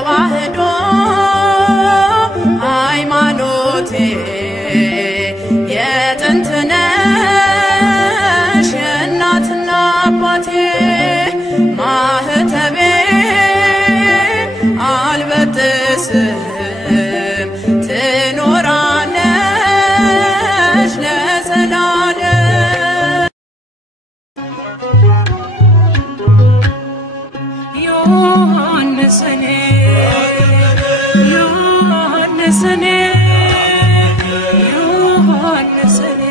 ተዋህዶ ሃይማኖቴ የጥንት ነሽ የእናትና አባቴ ማህተቤ አልበጥስም ትኖራለሽ ለዘላለም ዮሐንስኔ ዮሐንስኔ ዮሐንስኔ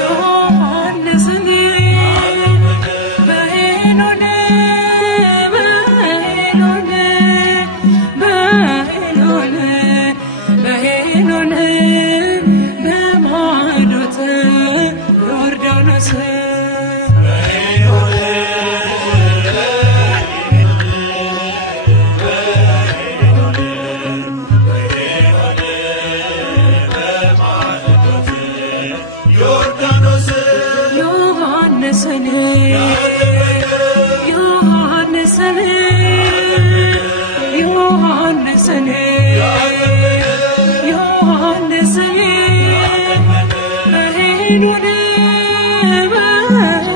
ዮሐንስኔ በሄኖኔ በሄኖኔ በሄኖኔ በሄኖኔ በማዶት ዮርዳኖስ Yohannesene Yohannesene Yohannesene Behinone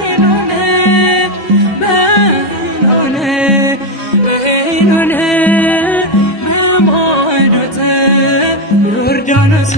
Behinone Behinone Behinone Amadote Yordanos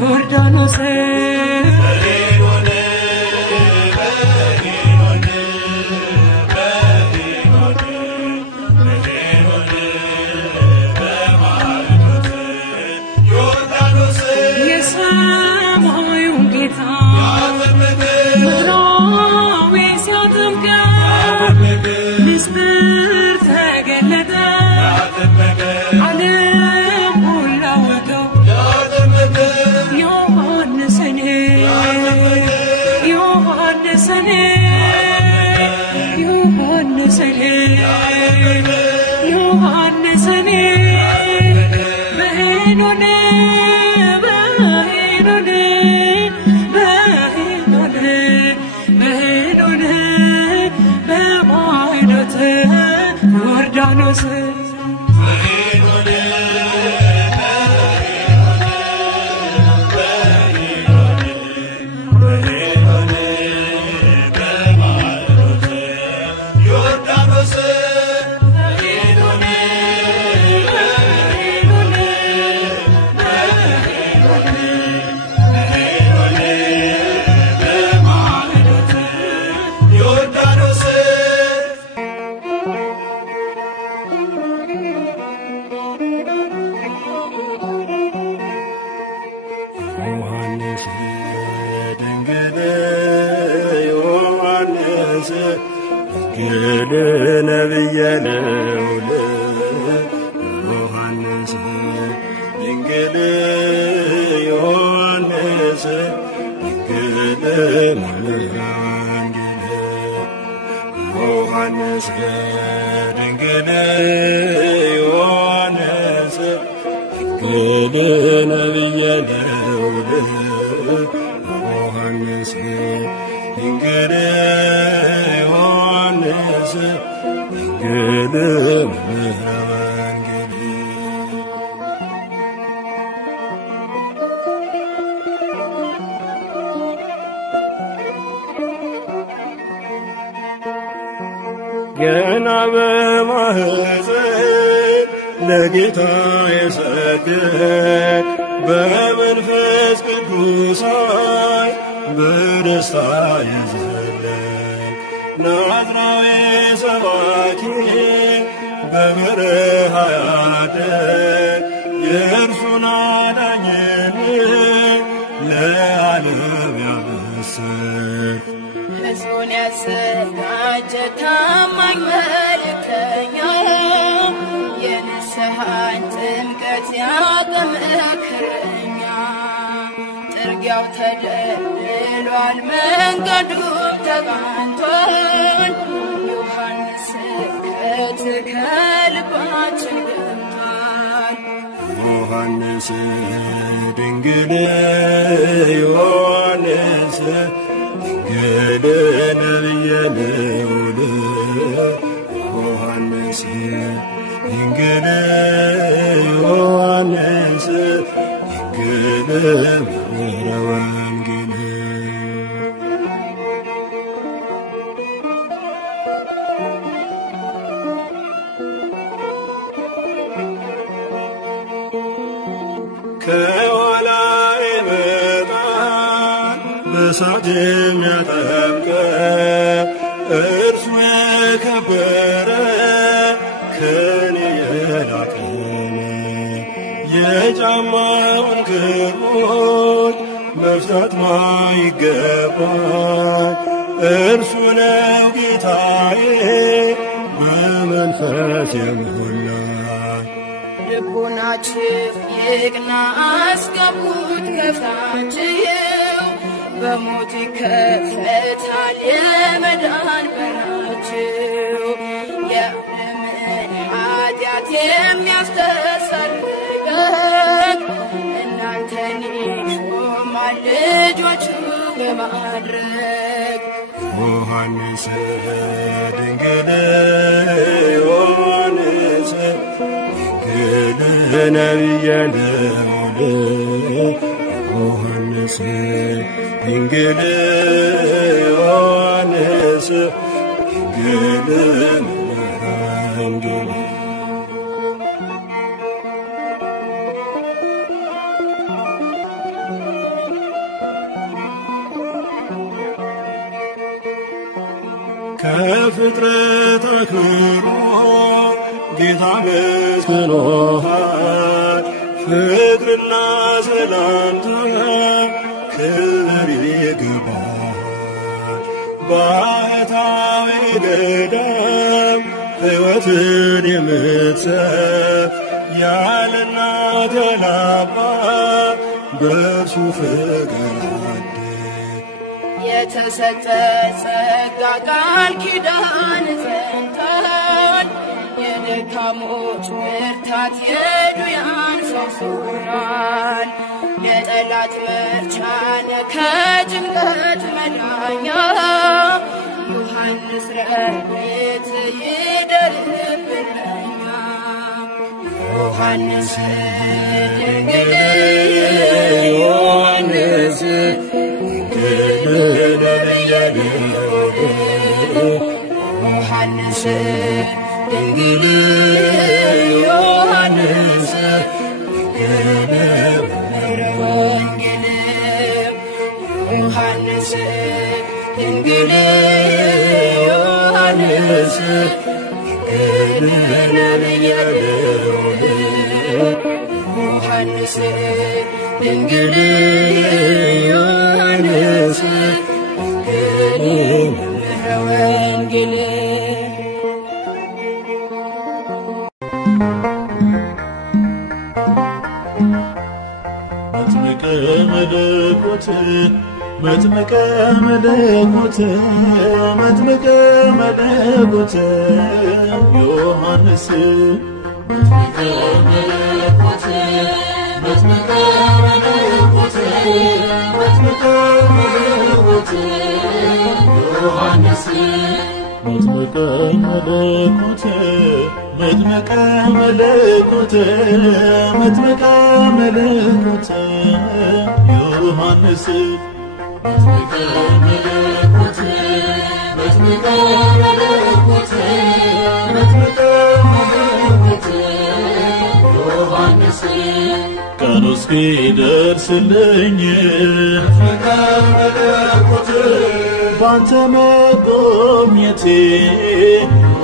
ዮርዳኖስ የሰማዩን ጌታ ምድራዊ ሲያጠምቀው ምስጢር ተገለጠ ዓለም ሁሉ አወቀው ዮሐንስን ዮሐንስን ዮሐንስን ዮሐንስን በሄኖን በሄኖን በሄኖን በሄኖን በማዕዶት ዮርዳኖስ ነብየ ነው ዮሐንስ ድንግል ዮሐንስ ድንግል ዮሐንስ ድንግል ዮሐንስ ድንግል ነብየ ነው ዮሐንስ ድንግል ገና በማህፀን ለጌታ የሰገድ በመንፈስ ቅዱስ በደስታ የዘለለ ናዝራዊ ሰባኪ በበረሃ ያደግ የእርሱን አዳኝነት ለዓለም ያበስር ሕዝቡን ያዘጋጀ ታማኝ መልእክተኛ የንስሐን ጥምቀት ያጠመክረኛ ጥርጊያው ተደልሏል መንገዱ ተቃንቷል ዮሐንስ ስብከት ከልባችን ገብቷል ዮሐንስ ድንግል ዮሐንስ ድንግል ነብየ ነው ዮሐንስ ድንግል ዮሐንስ ድንግል ወንጌል ከኋላ ይመጣል በእሳት የሚያጠምቀው እርሱ የከበረ ከኔ የላቀን የጫማውን ክርሞች መፍታት ማይገባኝ እርሱ ነው ጌታዬ በመንፈስ የሞላ ልቡናችሁ ይቅና አስገቡት ከፍታችሁ በሞት ይከፈታል የመዳን በራችሁ የዓለምን ኃጢአት የሚያስተሰርይ እናንተን ይሾማል ልጆቹ በማድረግ ዮሐንስ ድንግል ዮሐንስ ድንግል ነብየ ነው ዮሐንስ ድንግል ዮሐንስ ድንግል ወንጌል ከፍጥረት አክብሮ ጌታ መስሎታል። ፍቅርና ሰላምታ ክብር ይገባል። ባህታዊ ገዳም ሕይወትን የምትሰጥ ያለ እናት ያለ አባት በእርሱ ፍቅር የተሰጠ ጸጋ ቃል ኪዳን ጸንቷል። የደካሞች ብርታት የዱያን ፈውስ ሆኗል። የጠላት መርቻነ ከጭንቀት መዳኛ ዮሐንስ ረድኤት ይደርብን ለኛ። ዮሐንስ ዮሐንስ ዮሐንስ ድንግል ዮሐንስ ወንጌል ዮሐንስ ድንግል ዮሐንስ ዮሐንስ ድንግል ዮሐንስ ወንጌል መጥምቀ መለኮት መጥምቀ መለኮት ዮሐንስ መጥምቀ መለኮት መጥምቀ መለኮት መጥምቀ መለኮት ዮሐንስ መጥምቀ መለኮት መጥምቀ መለኮት መጥምቀ መለኮት ዮሐንስ መጥምቀ መለኮት መጥምቀ መለኮት መጥምቀ መለኮት ዮሐንስ ቀኑ እስኪደርስልኝ መጥምቀ መለኮት ባንተ መጎብኘቴ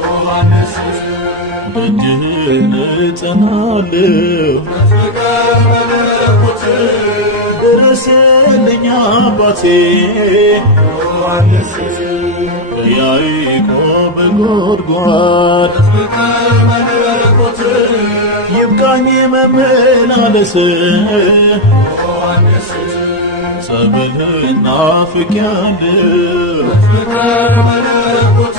ዮሐንስ ደጅህን እጠናለሁ መጥምቀ መለኮት ድረስልኝ አባቴ ዮሐንስ በያዕቆብ ጉድጓድ መጥምቀ መለኮት ይብቃኝ መመላለስ ዮሐንስ ጸበልህን ናፍቄያለሁ መጥምቀ መለኮት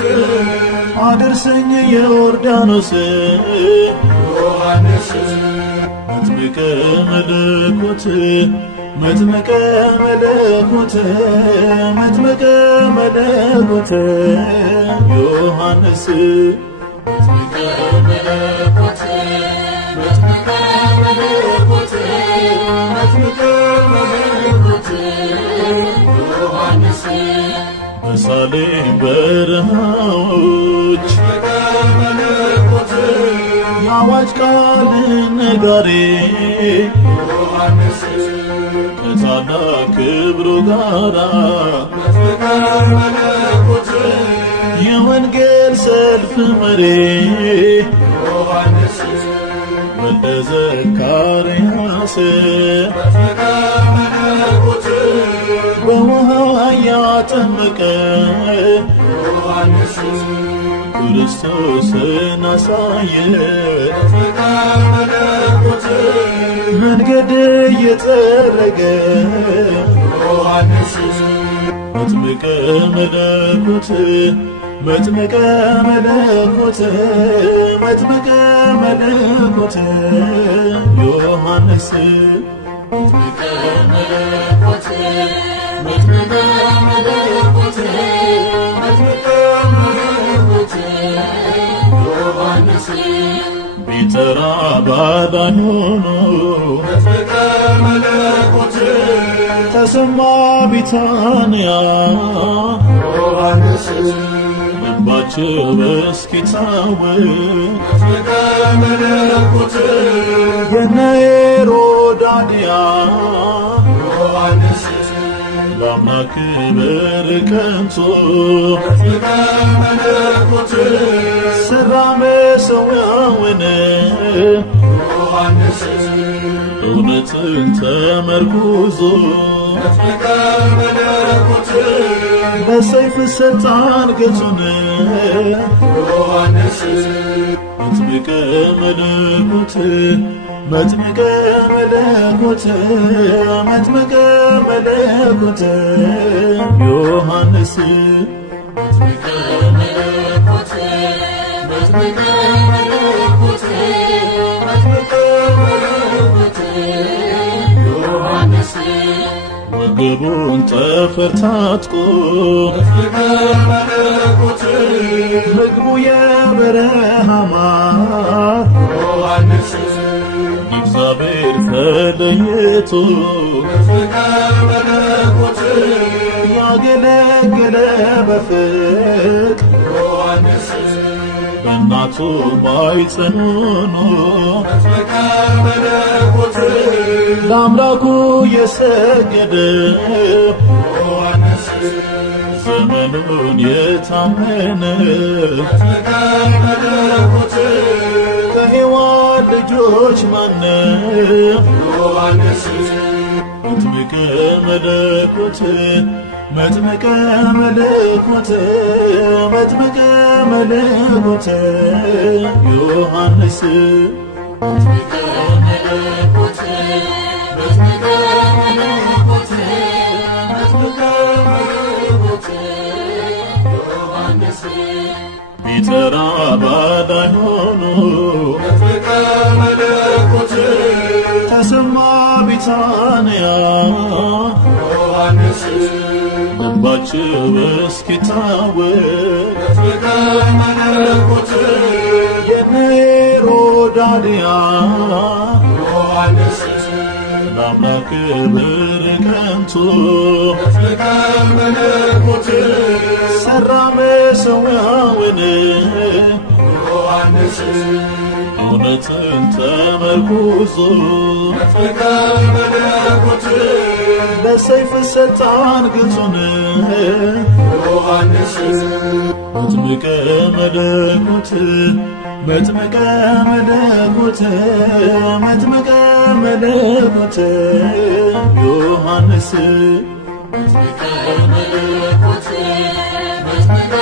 አድርሰኝ ዮርዳኖስ ዮሐንስ መጥምቀ መለኮት መጥምቀ መለኮት መጥምቀ መለኮት ዮሐንስ መጥምቀ መለኮት መጥምቀ መለኮት መጥምቀ መለኮት ዮሐንስ በሳሌም በረሃዎች መጥምቀ መለኮት የአዋጅ ቃል ነጋሪ ዮሐንስ ከታላቅ ክብሩ ጋራ መጥምቀ መለኮት የወንጌል ሰልፍ መሪ ዮሐንስ ወልደ ዘካርያስ መጥምቀ መለኮት በውሃ ያጠመቀ ዮሐንስ ክርስቶስን አሳየ መጥምቀ መለኮት መንገድ እየጠረገ ዮሐንስ መጥምቀ መለኮት መጥምቀ መለኮት መጥምቀ መለኮት ዮሐንስ መጥምቀ መለኮት መጥምቀ መለኮት መጥምቀ መለኮት ዮሐንስ ቢጠራ ባዳን ሆኖ መጥምቀ መለኮት ተሰማ ቢታንያ ዮሐንስ ልባቸው እስኪታወቅ መጥምቀ መለኮት የነ ሄሮድያ ዮሐንስ ለአምላክ በርከንቱ መለኮት ሠራ መሠዊያውን ዮሐንስ እውነትን ተመርኩዞ መጥምቀ መለኮት በሰይፍ ሰጣ አንገቱን ዮሐንስ መጥምቀ መለኮት መጥምቀ መለኮት መጥምቀ መለኮት ዮሐንስ መጥምቀ መለኮት መጥምቀ መለኮት መጥምቀ መለኮት ዮሐንስ ወገቡን ጠፍር ታጥቆ መጥምቀ መለኮት ምግቡ የበረሃ ማር ዮሐንስ እግዚአብሔር ተለይቶ መጥምቀ መለኮት ያገለገለ በፍቅር ዮሐንስ በእናቱ ማኅፀን ሆኖ መጥምቀ መለኮት ለአምላኩ የሰገደ ዮሐንስ ዘመኑን የታመነ መጥምቀ መለኮት ከሔዋን ልጆች ማነው? ዮሐንስ መጥምቀ መለኮት መጥምቀ መለኮት መጥምቀ መለኮት ዮሐንስ መጥምቀ መለኮት መጥምቀ መለኮት መጥምቀ መለኮት ዮሐንስ ቢጠራ ባዳይ ሆኖ መጥምቀ መለኮት ተሰማ ቢታንያ ዮሐንስ ልባቸው እስኪታወቅ መጥምቀ መለኮት የሄሮድያ ዮሐንስ ለአምላክ በርከንቱ መጥምቀ መለኮት ሠራ መሠዊያውን ዮሐንስ እውነትን ተመርኩዞ መጥምቀ መለኮት ለሰይፍ ሰጣ አንገቱን ዮሐንስ መጥምቀ መለኮት መጥምቀ መለኮት መጥምቀ መለኮት ዮሐንስ መጥምቀ መለኮት መጥምቀ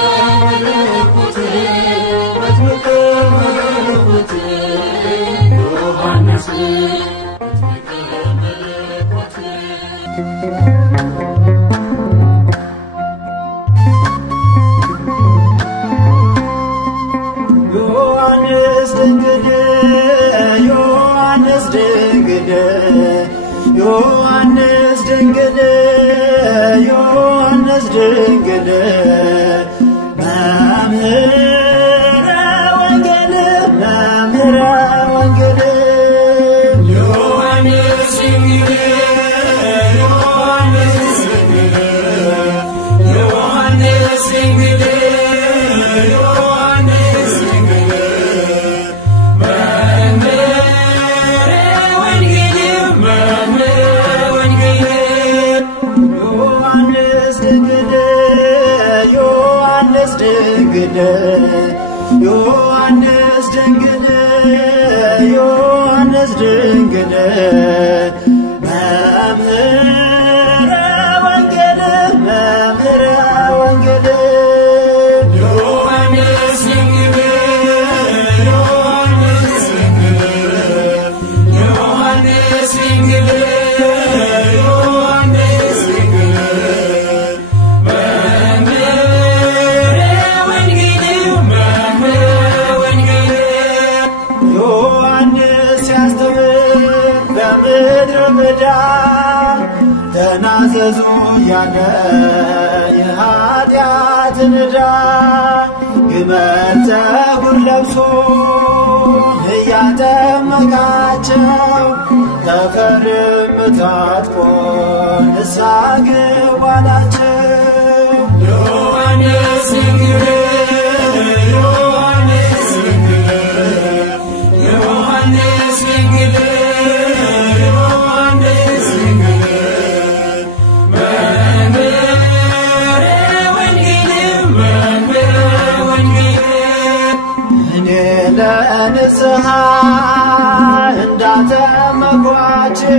መለኮት መጥምቀ መለኮት ዮሐንስ መጥምቀ መለኮት ዮሐንስ ድንግል ዮሐንስ ድንግል ዮሐንስ ድንግል ዮሐንስ ድንግል መምህረ ወንጌል መምህረ ወንጌል ዮሐንስ ድንግል ዮሐንስ ድንግል ዮሐንስ ድንግል ዮሐንስ ድንግል መምህረ ወንጌል መምህረ ወንጌል ዮሐንስ ድንግል ዮሐንስ ድንግል ዮሐንስ ድንግል ዮሐንስ ድንግል መምህረ ወንጌል መምህረ ወንጌል ዮሐንስ ድንግል ዮሐንስ ድንግል ዮሐንስ ድንግል ዮሐንስ ድንግል መምህረ ወንጌል መምህረ ወንጌል ዮሐንስ ሲያስተምር በምድረ በዳ ተናዘዙ ያለ የኃጢአትን ዕዳ ግመል ጠጉር ለብሶ እያጠመቃቸው ጠፈርም ታጥቆ ንስሐ ግቡ አላቸው። ዮሐንስ ድንግል ዮሐንስ ድንግል ዮሐንስ ድንግል ዮሐንስ ድንግል መምህረ በፀሐይ እንዳጠመቋቸው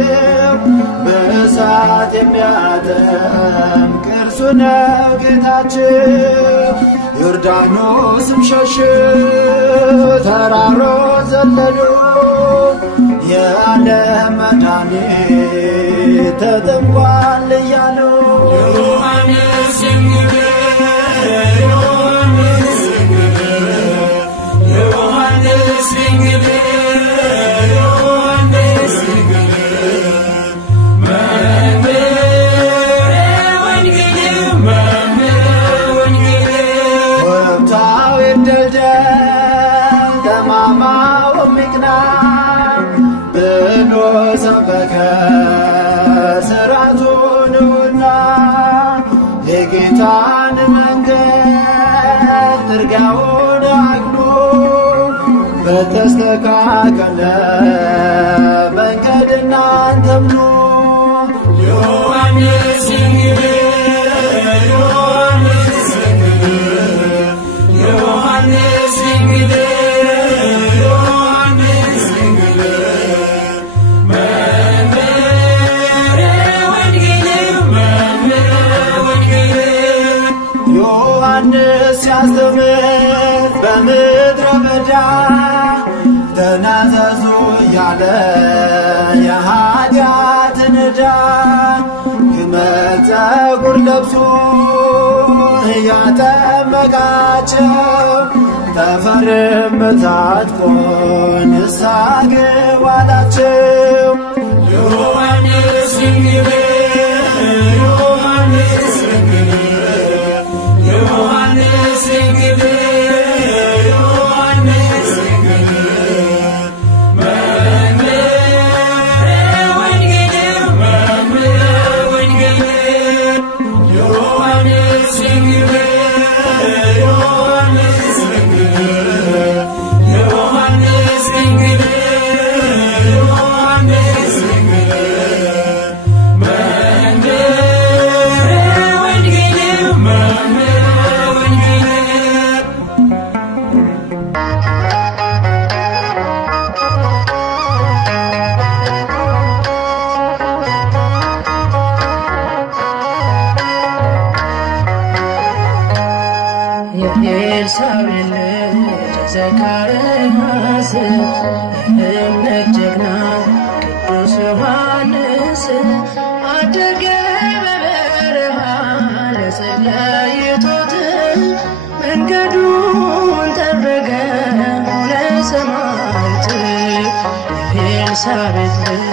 በእሳት የሚያጠምቅ እርሱ ነው ጌታችን። ዮርዳኖስም ሸሹ ተራሮች ዘለሉ የዓለም መድኃኒት ተጠምቋል እያሉ ሰበከ ስራቱንና የጌታን መንገድ ጥርጊያውን አቅኑ በተስተካከለ መንገድ እናንተም ኑ። ዮሐንስ ሲያስተምር በምድረ በዳ ተናዘዙ ያለ የኃጢአትን ዕዳ ግመል ፀጉር ለብሶ ያጠመቃቸው ጠፈርም ታጥቆ ንስሐ ግቡ አላቸው። ዮሐንስ የኤልሳቤጥ ልጅ ዘካርያስ የእምነት ጀግና ቅዱስ ዮሐንስ አደገ በበረሃ ለጸለይቶት መንገዱን ጠረገ ሆነ ሰማዕት። የኤልሳቤጥ ልጅ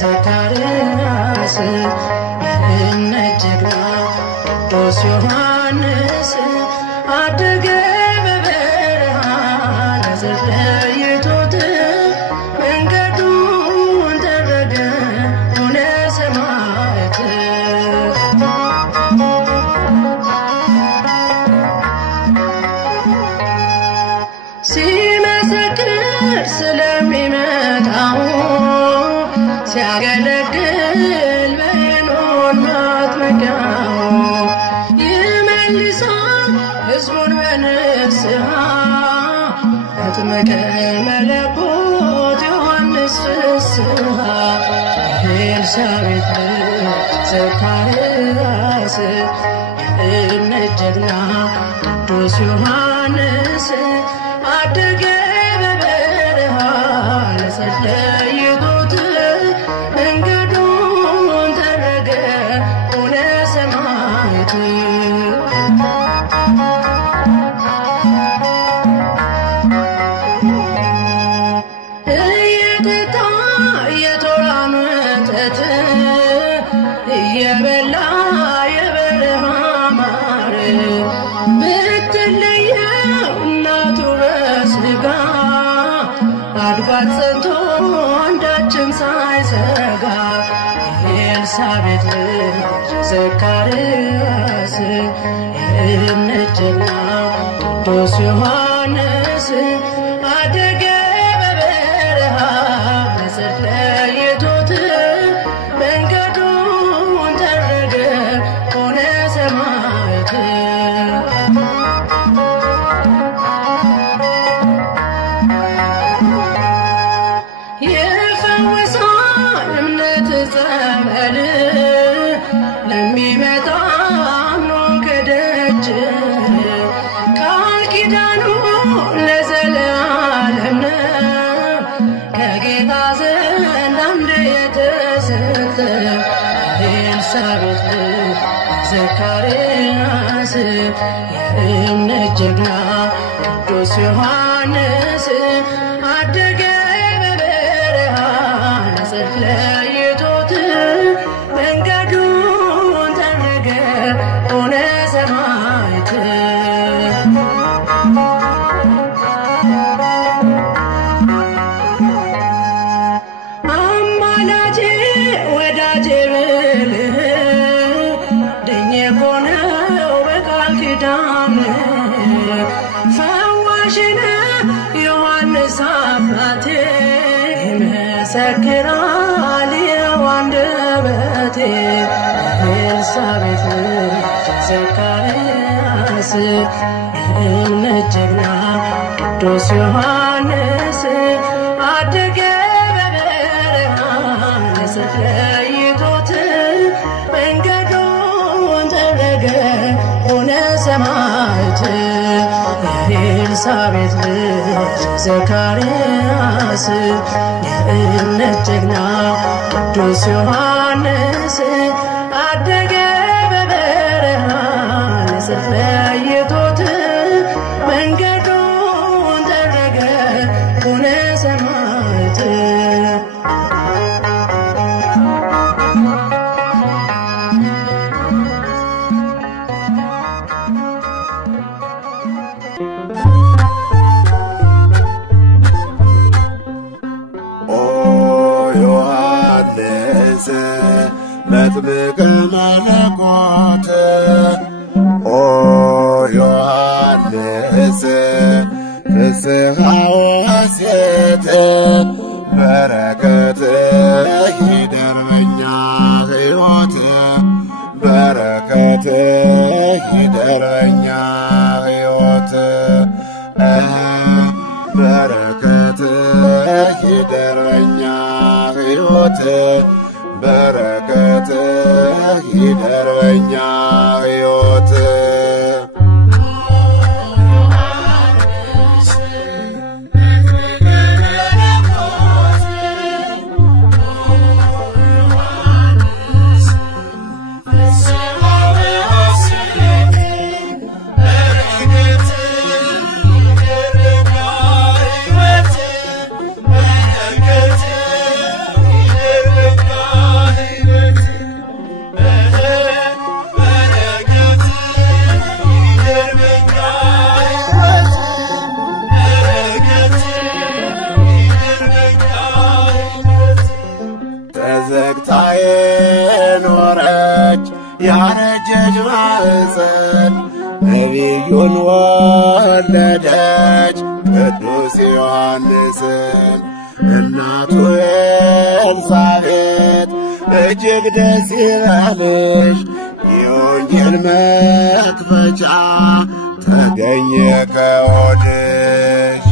ዘካርያስ የእምነት ጀግና ቅዱስ ዮሐንስ አደገ በበረሃ ለጸለይቶት መንገዱን ጠረገ ሆነ ሰማዕት። ሲመሰክር ስለሚመጣው ሲያገለግል በኖር ማጥመቂያው ይመልሳል ሕዝቡን በንስሐ አጥመቀ መለኮት ዮሐንስ ፍስሐ። የኤልሳቤጥ ልጅ ዘካርያስ የእምነት ጀግና ቅዱስ ዮሐንስ አደገ በበረሃ ለጸለይቶት መንገዱን ጠረገ ሆነ ሰማዕት። እየጠጣ የቶራን ወተት እየበላ የበረሃ ማር ብትለየው እናቱ በሥጋ አድጓት ጸንቶ አንዳችም ሳይሰጋ። የኤልሳቤጥ ልጅ ዘካርያስ የእምነት ጀግና ቅዱስ ዮሐንስ አደገ በበረሃ ለጸለይቶት መንገዱን ጠረገ ሆነ ሰማዕት። ኤልሳቤጥ ዘካርያስ የእምነት ጀግና ቅዱስ ዮሐንስ አደገ በበረሃ ንጽሕት ለይቶት መንገዱን ጠረገ ሆነ ሰማዕት አማላጄ ወዳጄ ብልህ ድኜ ሆነው በቃል ኪዳን ፈዋሽነ ዮሐንስ አባቴ ይመሰክራል ይኸው አንደበቴ ኤልሳቤጥ ዘካርያስ የእምነት ጀግና ቅዱስ ዮሐንስ አደገ በበረሃ ንጽሕት ለይቶት መንገዱን ጠረገ ሆነ ሰማዕት የኤልሳቤጥ ዘካርያስ የእምነት ጀግና ቅዱስ ዮሐንስ አደገ በበረሃ ንጽሕት ለይቶት መንገዱን ጠረገ ሆነ ሰማዕት ዮሐንስ መጥምቀ መለኮት ኦ ዮሐንስ ፍስሐ ወሐሴት በረከት ይደር በኛ ሕይወት በረከት ይደር በኛ ሕይወት በረከት ይደር በኛ ሕይወት በረከት ይደር በኛ ሕይወት ኖረች ያረጀች ማኅፀን ነቢዩን ወለደች ቅዱስ ዮሐንስን እናቱ ኤልሳቤጥ እጅግ ደስ ይበልሽ የወንጌል መክፈቻ ተገኘ ከሆድሽ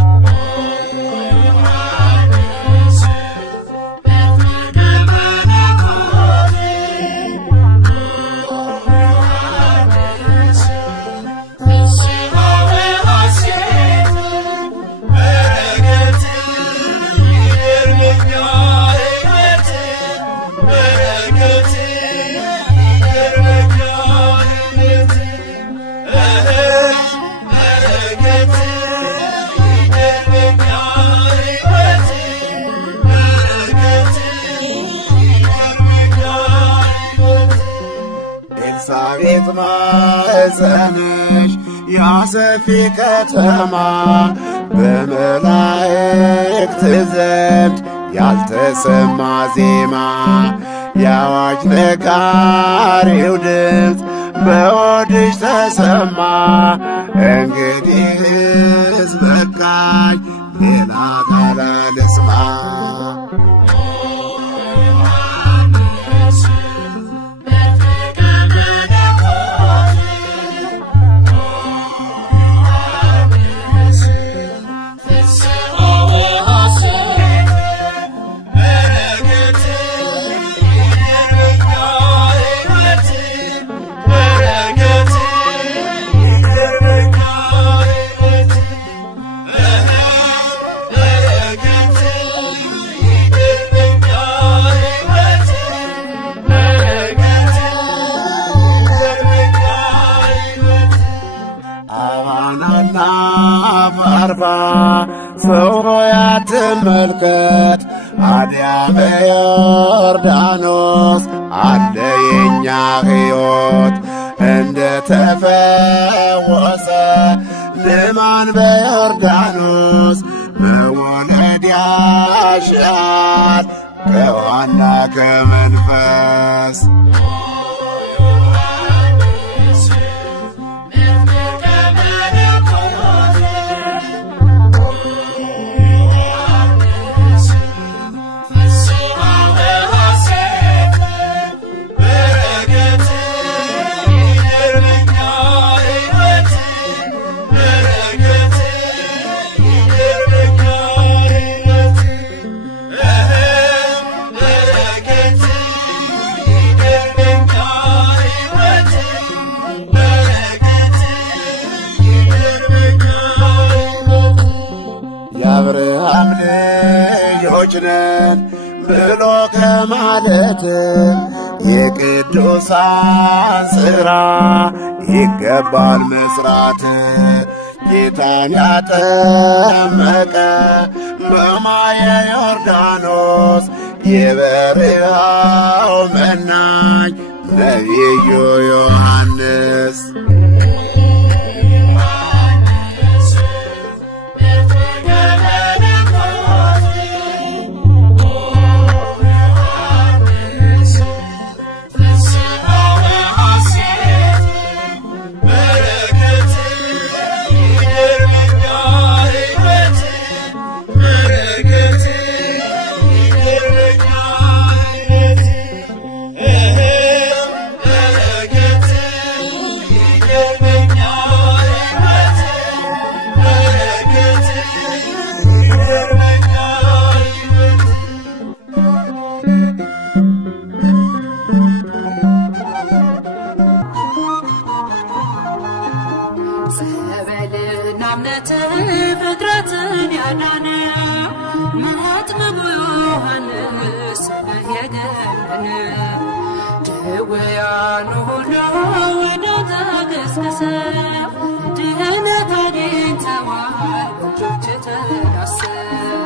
ኤልሳቤጥ ማኅፀንሽ ያሰፊ ከተማ በመላእክት ዘንድ ያልተሰማ ዜማ የአዋጅ ነጋሪው ድምፅ በሆድሽ ተሰማ እንግዲህስ በቃኝ ሌላ ቃል አልስማ ጠፋ ሰው ሆይ አትመልከት አድያመ ዮርዳኖስ አለ የኛ ሕይወት እንደ ተፈወሰ ልማን በዮርዳኖስ መወለድ ያሻል ከውሃና ከመንፈስ የአብርሃም ልጆች ነን ብሎ ከማለት የቅዱሳን ሥራ ይገባል መስራት ጌታን ያጠመቀ በማየ ዮርዳኖስ የበረሃው መናኝ ነቢዩ ዮሐንስ ፍጥረትን ያዳነ መጥምቁ ዮሐንስ የገነነ ድውያኑ ሁሉ ወደ ተገስግሰው ድህነት አግኝተዋል እጆች ተዳሰው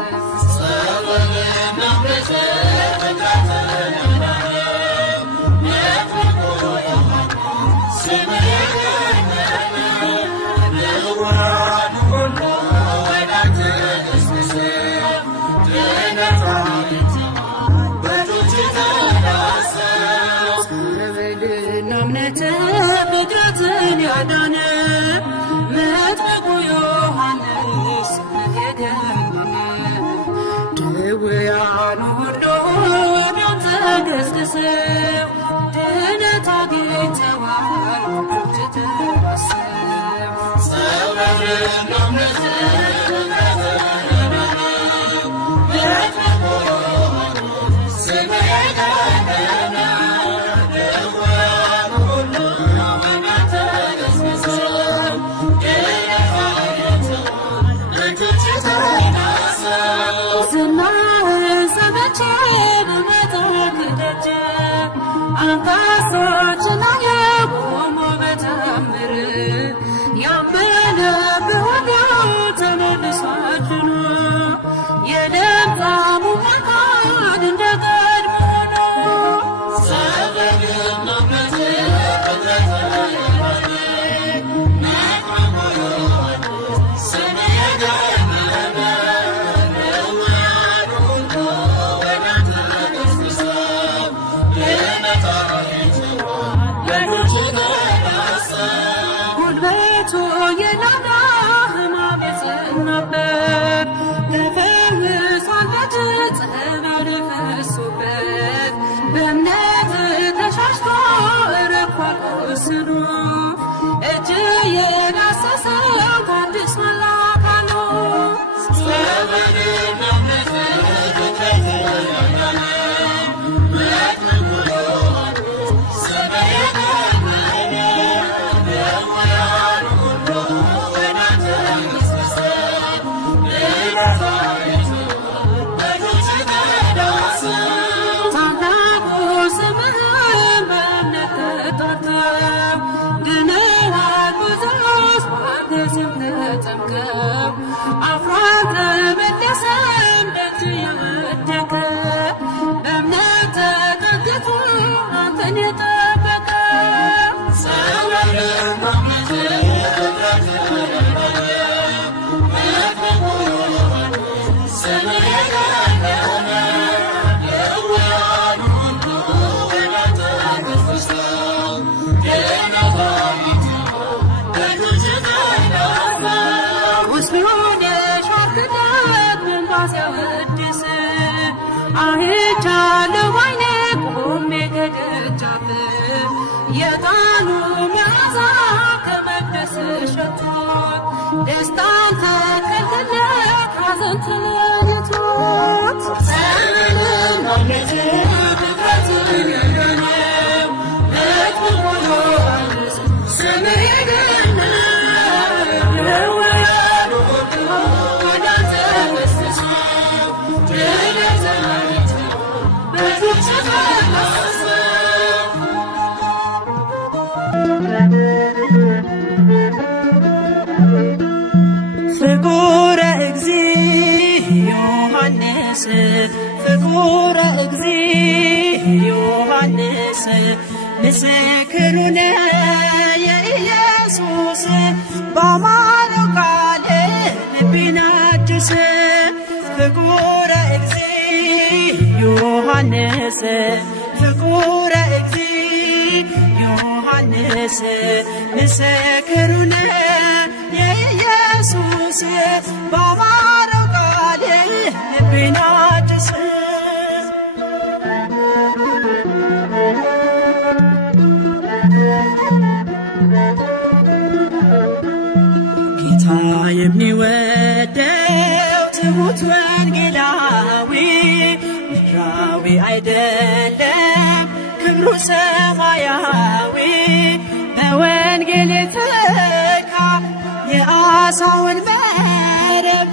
ጸበልና ምሕረት ፍጥረትን ያዳነ መጥምቁ ዮሐንስ ፍጥረትን ያዳነ መጥምቁ ዮሐንስ የገነነ ድውያኑ ሁሉ ወደ ተገስግሰው ድነት አግኝተዋል እጆች ተዳሰው ጸበልና የቃሉ መዓዛ ከመቅደስ ሸቶት ደስታን ተከልክለት ሐዘን ተለይቶት ዘመንን ማግኘት ፍቅረትን ያገኘው ለክብሩ ዮሐንስ ስምህ የገነው የወያኑ ሁሉ ወደ አንተ ፈሰሰው ድነት ተመልክተው በፊት ተመለሰው ፍቁረ እግዚእ ዮሐንስ ፍቁረ እግዚእ ዮሐንስ ምስክሩነ የኢየሱስ በአማረው ቃል ልቤን አድስ ፍቁረ እግዚእ ዮሐንስ ፍቁረ እግዚእ ዮሐንስ ምስክሩነ የኢየሱስ በአማረው ቃል ልቤን አድስ ጌታ የሚወደው ትሁት ወንጌላዊ ምድራዊ አይደለም ክብሩ ሰማያዊ በወንጌል የተካ የአሳውን መረብ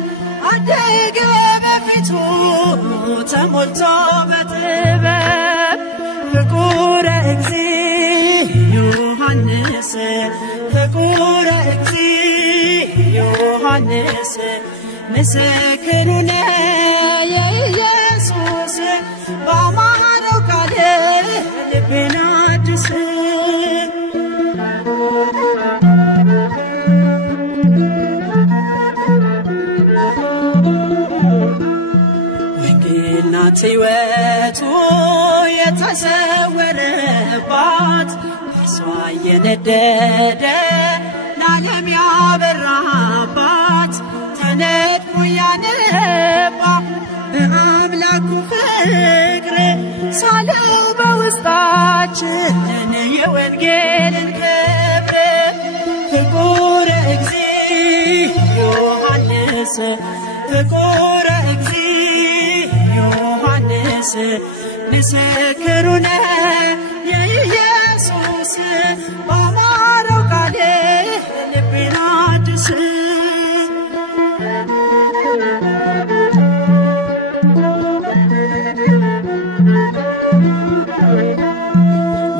አደገ በፊቱ ተሞልቶ በጥበብ ፍቁረ እግዚእ ዮሐንስ ፍቁረ እግዚእ ዮሐንስ ምስክሩነ የኢየሱስ በአማረው ቃል ልቤን አድስ ወንጌልናት ሕይወቱ የተሰወረባት እርሷ የነደደ ለዓለም ያበራባት ተነድፎ ያነባ በአምላኩ ፍቅር ሳለው በውስጣችን የወንጌልን ክብር ፍቁረ እግዚእ ዮሐንስ ፍቁረ እግዚእ ዮሐንስ ምስክሩነ የኢየሱስ በአማረው ቃል ልቤን አድስ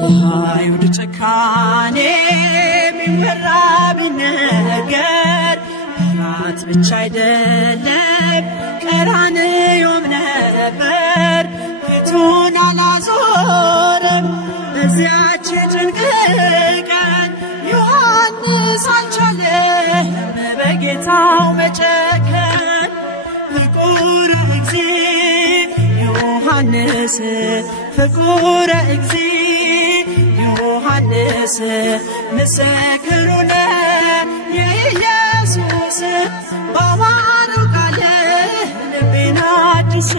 የአይሁድ ጭካኔ ቢወራ ቢነገር ራት ብቻ አይደለም ቀራንዮም ነበር ፊቱን አላዞረም በዚያች ጭንቅ ቀን ዮሐንስ አልቻለም በጌታው መጨከን ፍቁረ እግዚእ ዮሐንስ ፍቁረ እግዚእ ዮሐንስ ምስክሩነ የኢየሱስ በአማረው ቃል ልቤን አድስ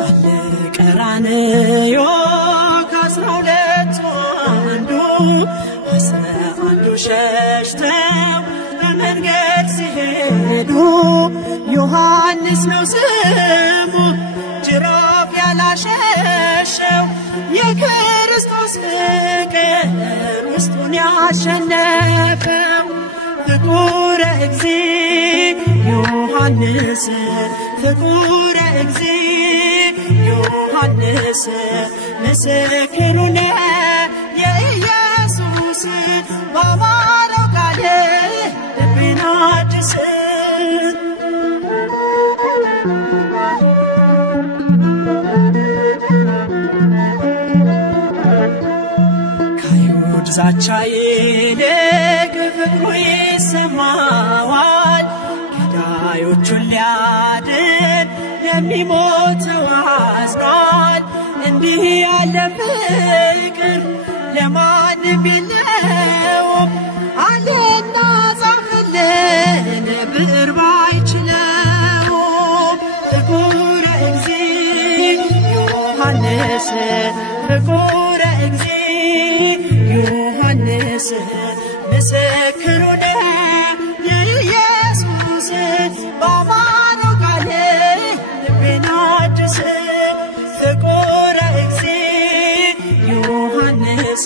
አለ ቀራንዮ ከ12 አንዱ 11 ሸሽተው በመንገድ ሲሄዱ ዮሐንስ ነው ስሙ ጅራፍ ያላሸሸው የክርስቶስ ፍቅር ውስጡን ያሸነፈው ፍቁረ እግዚእ ዮሐንስ ፍቁረ እግዚእ ዮሐንስ ምስክሩነ የኢየሱስ በአማረው ቃል ልቤን አድስ ከአይሁድ ዛቻ ይልቅ ፍቅሩ ይሰማዋል ገዳዮቹን ሊያድን የሚሞተው አዝኗል እንዲህ ያለ ፍቅር ለማንም የለውም አለና ጻፈልን ብዕር ባይችለው ምስክሩ ነህ የኢየሱስ በአማረው ቃል ልቤን አድስ ፍቁረ እግዚእ ዮሐንስ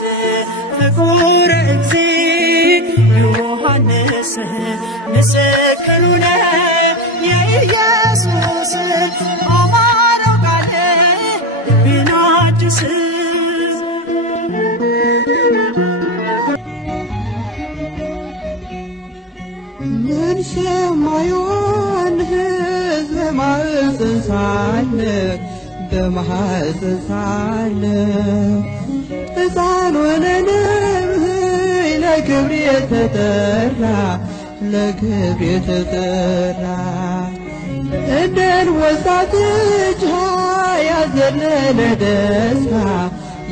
ፍቁረ እግዚእ ዮሐንስ ምስክሩ ነህ የኢየሱስ በአማረው ቃል ልቤን አድስ ምን ሰማዩን ሕዝብ በማኅፀን ሳለ ሕፃን ሆነን ለክብር የተጠራ እንደን ወጣትች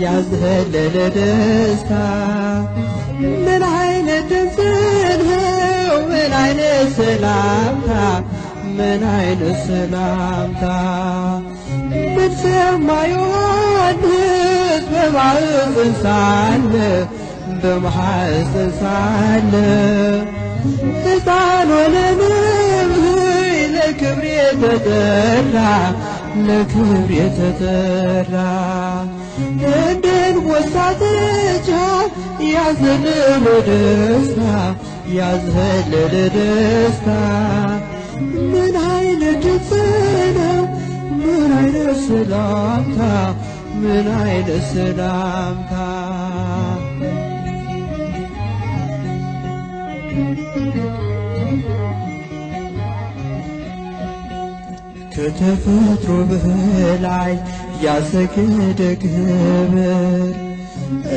ያዘለለ ደስታ ምን አይነት ድምፅ ነው ምን አይነት ሰላምታ ምን አይነት ሰላምታ ምን ሰማዩን ሕዝብ በማኅፀን ሳለ ሕፃን ሆነን ለክብር የተጠራ እንደን ወጣትች ያዘለለ ደስታ ምን አይነት ድምፅ ነው ምን አይነት ሰላምታ ምን አይነት ሰላምታ ከተፈጥሮ በላይ ያሰገደ ክብር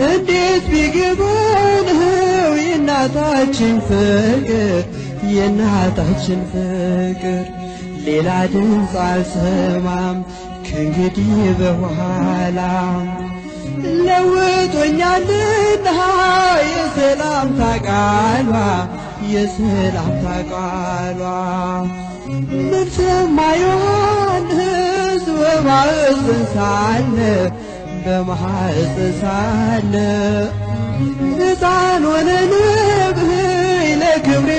እንዴት ቢገባን የእናታችን ፍቅር ሌላ ድምፅ አልሰማም ከእንግዲህ በኋላ ለውጦኛልና የሰላምታ ቃሏ ምን ሰማዩን ሕዝብ በማኅፀን ሳለ ሕፃን ሆነን ለክብር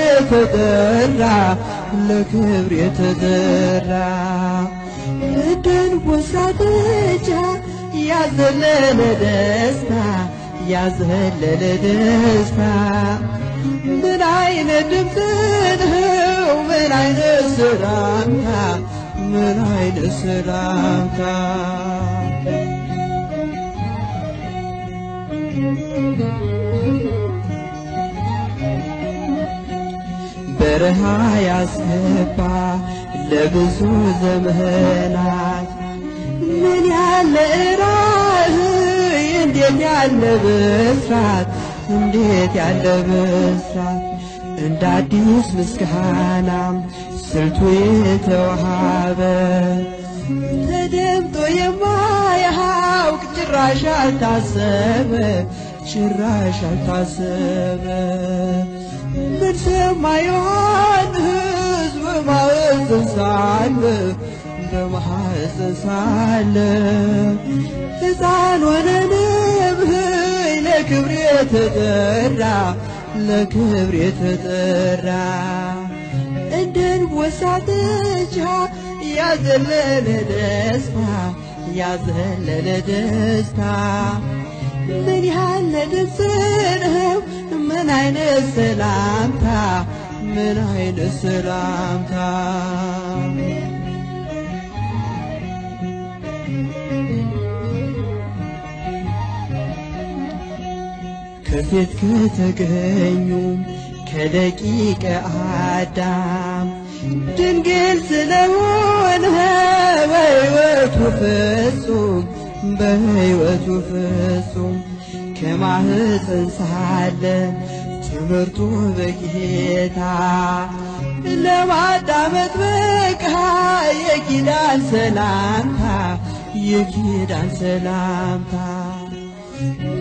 የተጠራ እንደን ወጣትች ያዘለለ ደስታ ምን አይነት ድምፅ ነው ምን አይነት ሰላምታ ምን አይነት ሰላምታ በረሃ ያስገባ ለብዙ ዘመናት ምን ያለ ራእይ እንዴት ያለ ብስራት እንደ አዲስ ምስጋና ስልቱ የተዋሃበ ተደምጦ የማያውቅ ጭራሽ አልታሰበ ምን ሰማዩን ሕዝብ በማኅፀን ሳለ ሕፃን ሆነን ለክብር የተጠራ እንደን ወጣትች ያዘለለ ደስታ ምን ያለ ደስ ነው ምን አይነት ሰላምታ ምን አይነት ሰላምታ ከፊት ከተገኙ ከደቂቀ አዳም ድንግል ስለሆነ በሕይወቱ ፍጹም ከማኅፀን ሳለ ትምህርቱ በጌታ ለማዳመጥ በቃ የኪዳን ሰላምታ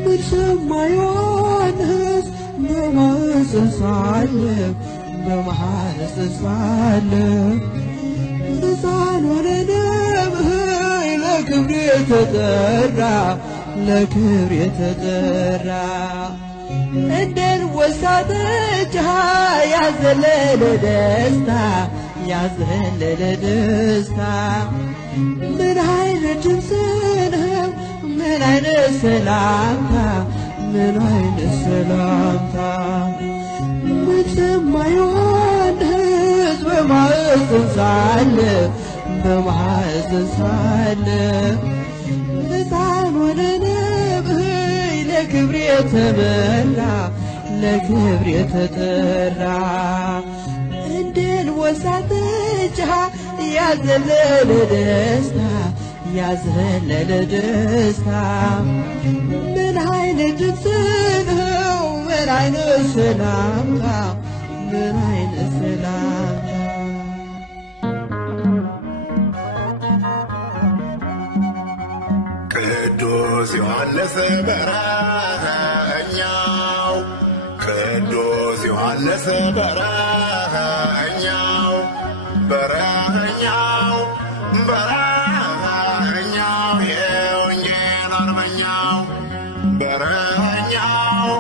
ምን ሰማዩን ሕዝብ በማኅፀን ሳለ ሕፃን ሆነን ለክብር የተጠራ እንደን ወሳደች ያዘለለ ደስታ ያዘለለ ደስታ ምን አይነት ድምፅ ነው ምን አይነት ሰላምታ ምን አይነት ሰላምታ ምትማየውን ሕዝብ በማዕዘን ሳለ በማዕዘን ሳለ ሕፃን ሆነ ነብይ ለክብር የተመራ ለክብር የተጠራ እንደን ወሳደች ያዘለለ ደስታ ያዘለለ ደስታ ምን አይነት ድምፅ ነው ምን አይነት ሰላምታ ምን አይነት ሰላምታ ቅዱስ ዮሐንስ በረኛው ቅዱስ ዮሐንስ በረኛው በረኛው በረኛው የወንጌል አርበኛው በረኛው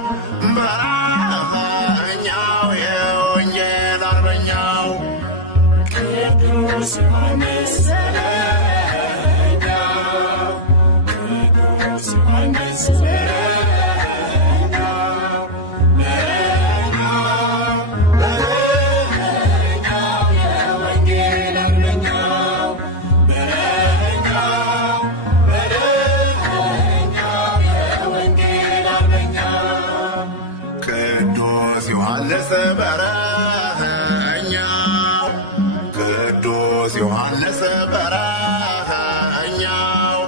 በረኛው የወንጌል አርበኛው ቅዱስ ዮሐንስ በረኛው ቅዱስ ዮሐንስ ቅዱስ ዮሐንስ በረኛው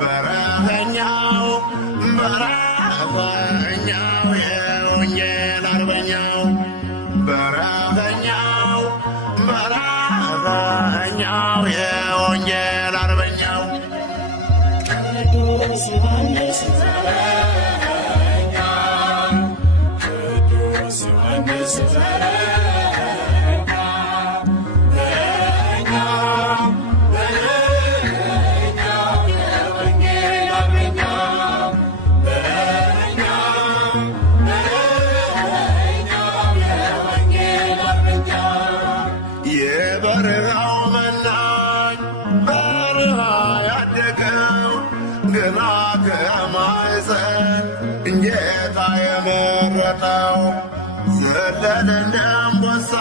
በረኛው በረኛው የወንጌል አርበኛው በረኛው በረኛው የወንጌል አርበኛው ቅዱስ ዮሐንስ በረኛው ቅዱስ ዮሐንስ የበረሃው መናኝ በረሃ ያደገው ገና ከማኅፀን ጌታ የመረጠው ዘለለ እንደ አንበሳ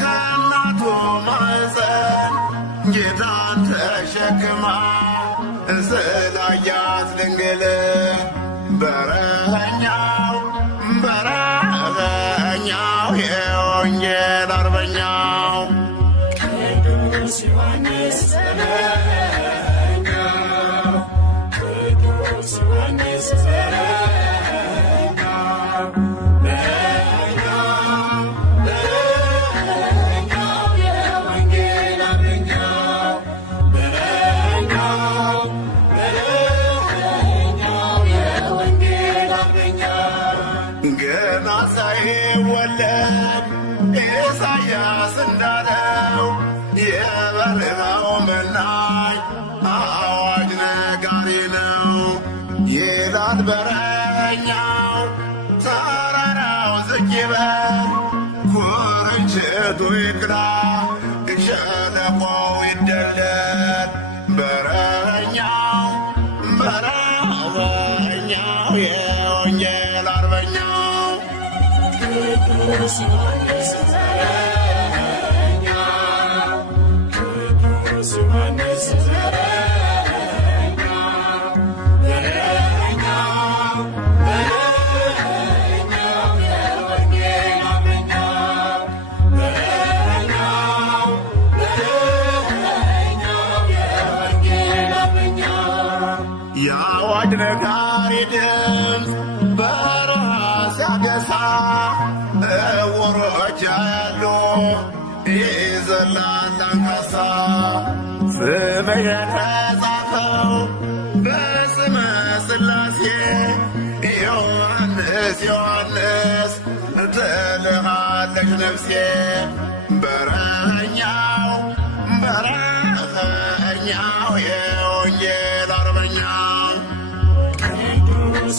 ከእናቱ ማኅፀን ጌታን ተሸክማ ስላያት ድንግል በረኛው በረኛው የወንጌል አርበኛው ቅዱስ ዮሐንስ በረኛው ቅዱስ ዮሐንስ በረኛው በረኛው በረኛው የወንጌል አርበኛው በረኛው በረኛው የወንጌል አርበኛው ገና ሳይወለድ ኢሳያስ እንዳለው የበረሃው መናኝ አዋጅ ነጋሪ ነው ይላል በረኛው ተራራው ዝቅ ይበል ኩርንችቱ ይቅላ ሸለቆው ይደለል በረኛው በረኛው የወንጌል አርበኛው ቅዱስ ዮሐንስ በረኛው ቅዱስ ዮሐንስ በረኛው በረኛው በረኛው የወንጌል አርበኛው በረኛው በረኛው የወንጌል አርበኛው የአዋጅ ነጋሪ ድምፅ በረሃ ሲያገሳ እውሮች ያሉ ይዘላል አንካሳ ስም የተጻፈው በስመ ሥላሴ ዮሐንስ ዮሐንስ ትልሃለች ነፍሴ በረኛው በረኛው የወንጌል አርበኛው ቅዱስ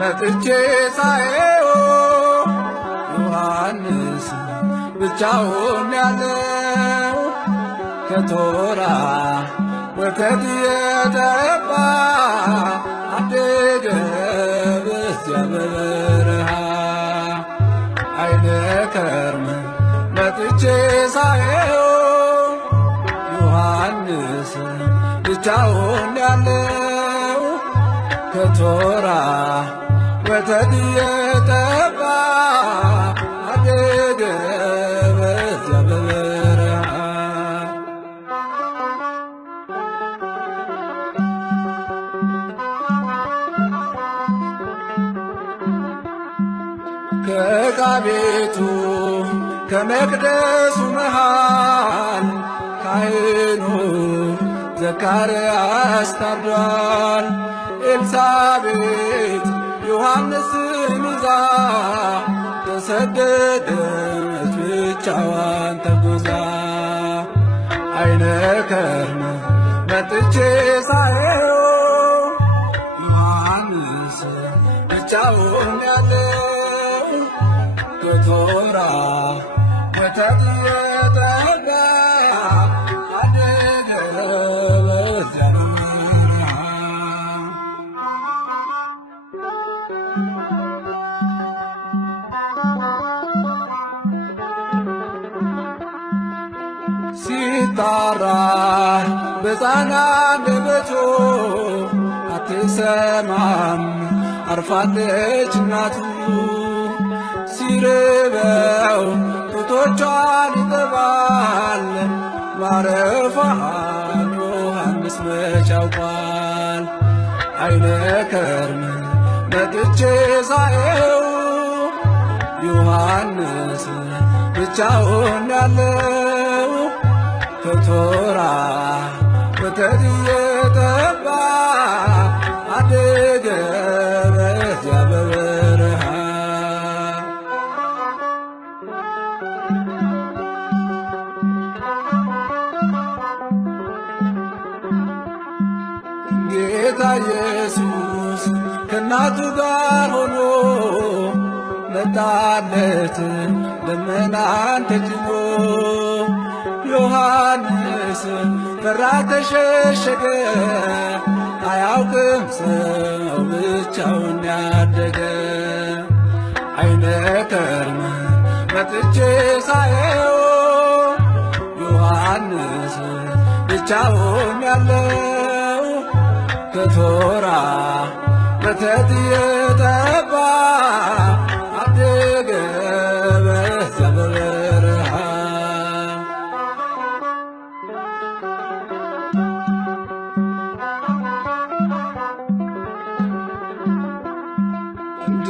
መጥቼ ሳየው ዮሐንስ ብቻውን ያለው ከቶራ ወተት የጠባ አደገ በዚያ በበረሃ አይነ ከርም መጥቼ ሳየው ዮሐንስ ብቻውን ያለው ከቶራ ወተት የጠባ አደገ በዚያ በበረሃ ከዕቃ ቤቱ ከመቅደሱ መሃል ካህኑ ዘካርያስ ታርዷል። ኤልሳቤጥ ዮሐንስን ይዛ ተሰደደች ብቻዋን ተጉዛ አይነ ከርም መጥቼ ሳየው ዮሐንስ ብቻውን ያለው ከቶራ ወተት የጠባ አደገ በዚያ በረሃ ሲጣራ በሕፃን አንደበቱ አትሰማም አርፋለች እናቱ ሲርበው ጡቶቿን ይጠባል ማረፏን ዮሐንስ መች ያውቋል። አይነ ከርም መጥቼ ሳየው ዮሐንስ ብቻውን ያለው ከቶራ ወተት የጠባ አደገ በዚያ በበረሃ ጌታ ኢየሱስ ከእናቱ ጋር ሆኖ መጣለት ደመናን ተጭኖ ዮሐንስ ፈራ ተሸሸገ አያውቅም ሰው ብቻውን ያደገ አይነ ከርም መጥቼ ሳየው ዮሐንስ ብቻውን ያለው ከቶራ ወተት የጠባ አደገ በዚያ በበረሃ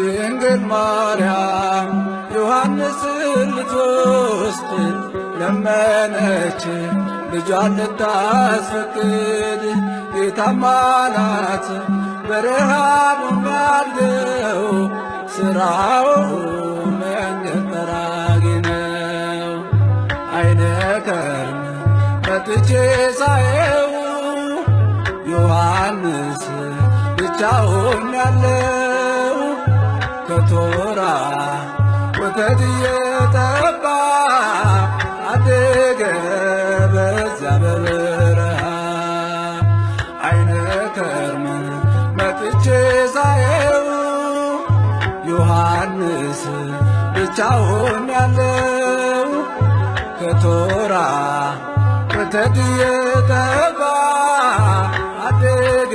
ድንግል ማርያም ዮሐንስን ልትወስድ ለመነች ልጇን ልታስፈቅድ ጌታማ አላት በረሃብ እንዳልገው ስራው መንገድ ጠራጊ ነው። አይነ ከርም መጥቼ ሳየው ዮሐንስ ብቻውን ያለው ከቶራ ወተት እየጠባ አደገ በዚያ በበረሃ። አይነ ከርም መጥቼ ሳየው ዮሐንስ ብቻውን ያለው ከቶራ ወተት እየጠባ አደገ